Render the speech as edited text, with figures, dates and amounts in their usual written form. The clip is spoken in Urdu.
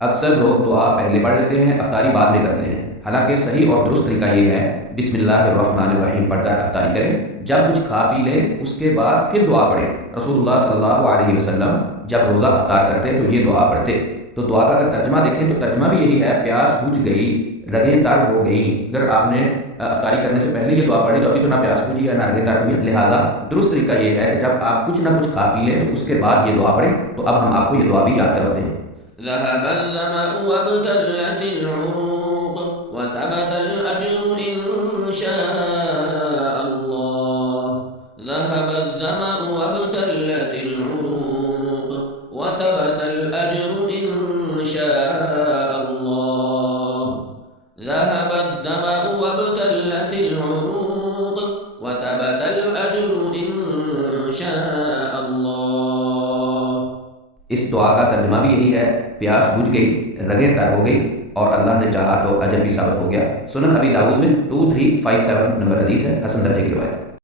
اکثر لوگ دعا پہلے پڑھ لیتے ہیں، افطاری بعد میں کرتے ہیں، حالانکہ صحیح اور درست طریقہ یہ ہے بسم اللہ الرحمن الرحیم پڑھ کر افطاری کریں، جب کچھ کھا پی لیں اس کے بعد پھر دعا پڑھیں۔ رسول اللہ صلی اللہ علیہ وسلم جب روزہ افطار کرتے تو یہ دعا پڑھتے۔ تو دعا کا اگر ترجمہ دیکھیں تو ترجمہ بھی یہی ہے، پیاس بجھ گئی، رگیں تر ہو گئیں۔ اگر آپ نے افطاری کرنے سے پہلے یہ دعا پڑھی تو ابھی تو نہ پیاس بجھی ہے نہ رگیں تر ہوئی، لہٰذا درست طریقہ یہ ہے کہ جب آپ کچھ نہ کچھ کھا پی لیں تو اس کے بعد یہ دعا پڑھیں۔ تو اب ہم آپ کو یہ دعا بھی یاد کرواتے ہیں۔ ذهب الظمأ وابتلت العروق وثبت الأجر إن شاء الله. ذهب الظمأ وابتلت العروق وثبت الأجر إن شاء الله. ذهب الظمأ وابتلت العروق وثبت الأجر إن شاء الله. اس دعا کا ترجمہ بھی یہی ہے، پیاس بجھ گئی، رگیں تر ہو گئی، اور اللہ نے چاہا تو اجر بھی ثابت ہو گیا۔ سنن ابی داؤد میں 2357 نمبر حدیث ہے، حسن درجے کی روایت۔